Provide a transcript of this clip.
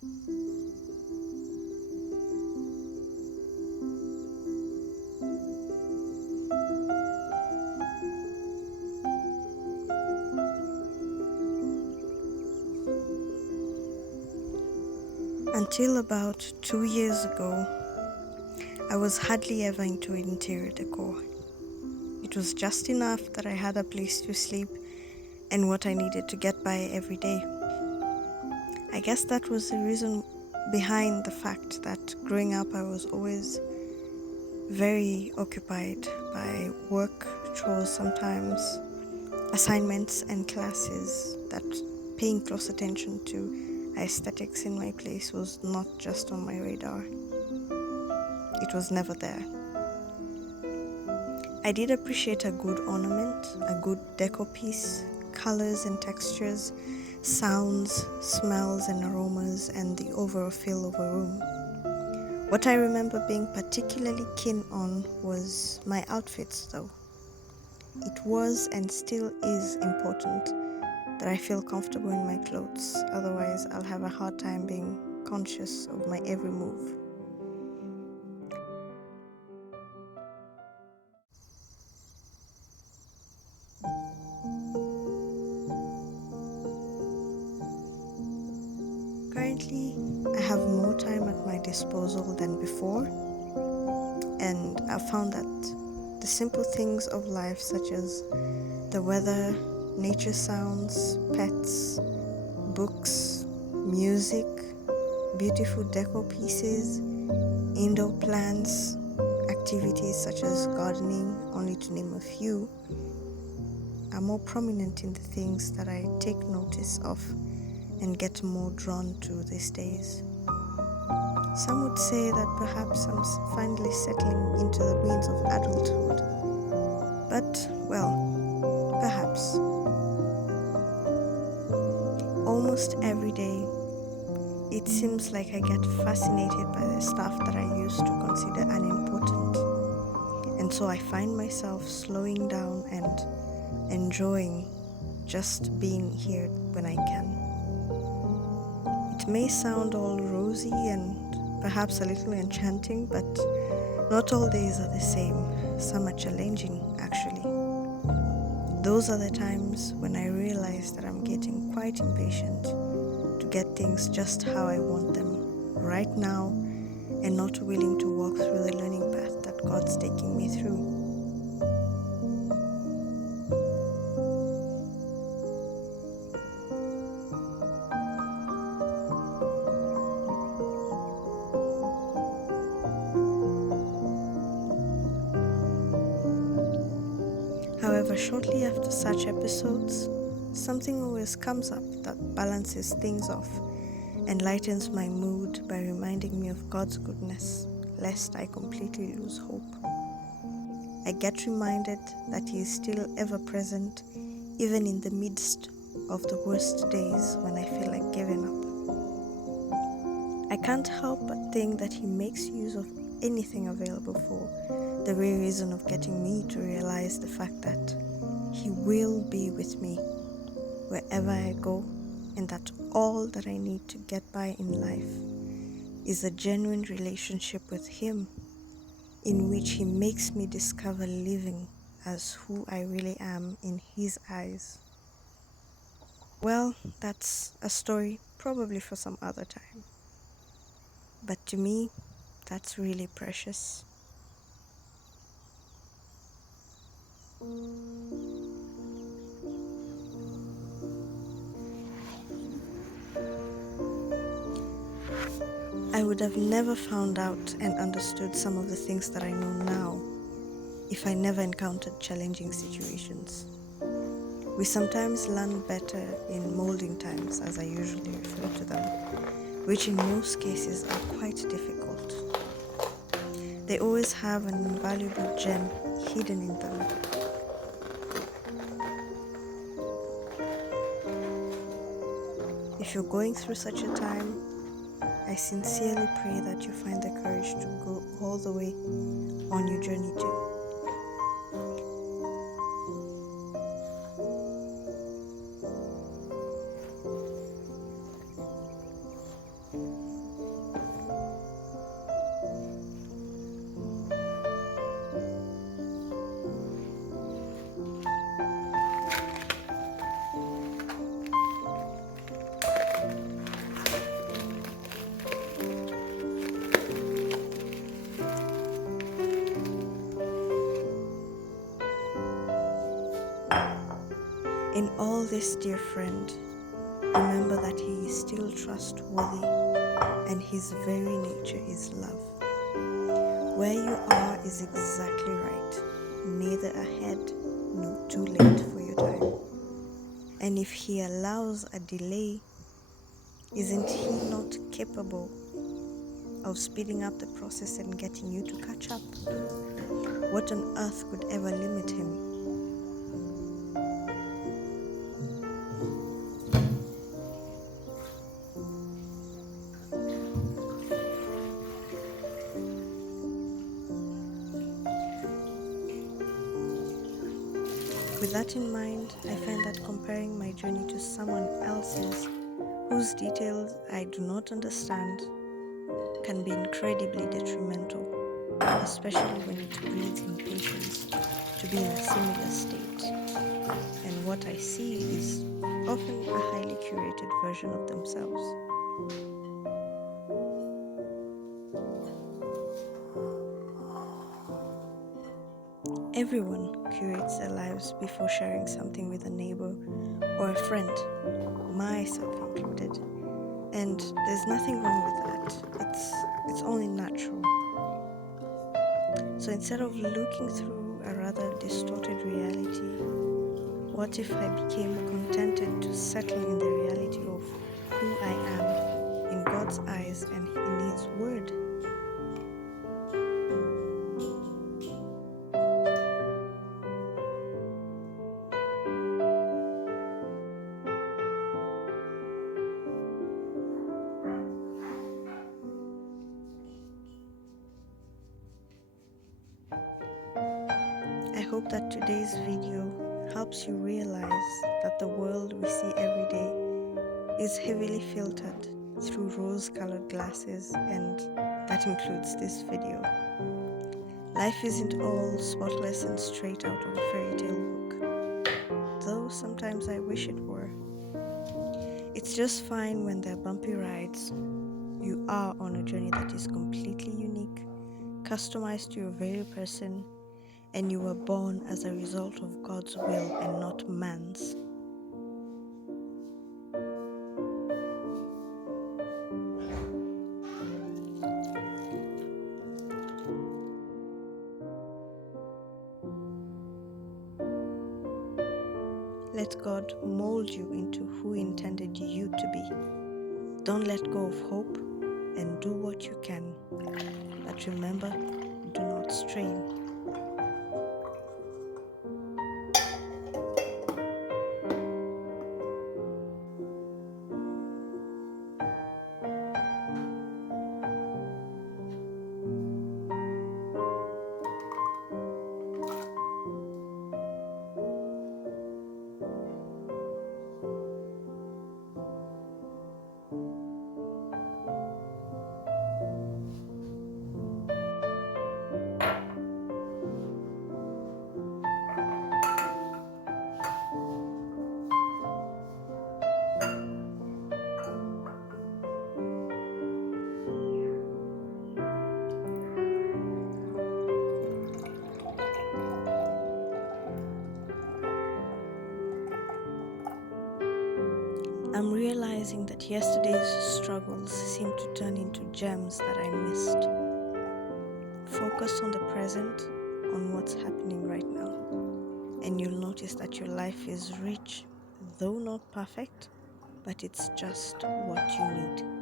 Until about 2 years ago, I was hardly ever into interior decor. It was just enough that I had a place to sleep and what I needed to get by every day. I guess that was the reason behind the fact that growing up I was always very occupied by work, chores sometimes, assignments and classes, that paying close attention to aesthetics in my place was not just on my radar. It was never there. I did appreciate a good ornament, a good decor piece, colors and textures, sounds, smells and aromas, and the overall feel of a room. What I remember being particularly keen on was my outfits though. It was and still is important that I feel comfortable in my clothes, otherwise I'll have a hard time being conscious of my every move. Currently, I have more time at my disposal than before, and I've found that the simple things of life, such as the weather, nature sounds, pets, books, music, beautiful decor pieces, indoor plants, activities such as gardening, only to name a few, are more prominent in the things that I take notice of and get more drawn to these days. Some would say that perhaps I'm finally settling into the ruins of adulthood. But, well, perhaps. Almost every day, it seems like I get fascinated by the stuff that I used to consider unimportant. And so I find myself slowing down and enjoying just being here when I can. It may sound all rosy and perhaps a little enchanting, but not all days are the same. Some are challenging, actually. Those are the times when I realize that I'm getting quite impatient to get things just how I want them right now and not willing to walk through the learning path that God's taking me through. However, shortly after such episodes, something always comes up that balances things off and lightens my mood by reminding me of God's goodness, lest I completely lose hope. I get reminded that He is still ever present, even in the midst of the worst days when I feel like giving up. I can't help but think that He makes use of anything available for the very reason of getting me to realize the fact that He will be with me wherever I go, and that all that I need to get by in life is a genuine relationship with Him, in which He makes me discover living as who I really am in His eyes. Well, that's a story probably for some other time. But to me, that's really precious. I would have never found out and understood some of the things that I know now if I never encountered challenging situations. We sometimes learn better in molding times, as I usually refer to them, which in most cases are quite difficult. They always have an invaluable gem hidden in them. If you're going through such a time, I sincerely pray that you find the courage to go all the way on your journey too. In all this, dear friend, remember that He is still trustworthy and His very nature is love. Where you are is exactly right, neither ahead nor too late for your time. And if He allows a delay, isn't He not capable of speeding up the process and getting you to catch up? What on earth could ever limit Him? With that in mind, I find that comparing my journey to someone else's, whose details I do not understand, can be incredibly detrimental, especially when it breeds impatience to be in a similar state. And what I see is often a highly curated version of themselves. Everyone curates their lives before sharing something with a neighbor or a friend, myself included. And there's nothing wrong with that. It's only natural. So instead of looking through a rather distorted reality, what if I became contented to settle in the reality of who I am in God's eyes and in His Word? I hope that today's video helps you realize that the world we see every day is heavily filtered through rose-colored glasses, and that includes this video. Life isn't all spotless and straight out of a fairy tale book, though sometimes I wish it were. It's just fine when there are bumpy rides. You are on a journey that is completely unique, customized to your very person, and you were born as a result of God's will and not man's. Let God mold you into who He intended you to be. Don't let go of hope and do what you can. But remember, do not strain. I'm realizing that yesterday's struggles seem to turn into gems that I missed. Focus on the present, on what's happening right now, and you'll notice that your life is rich, though not perfect, but it's just what you need.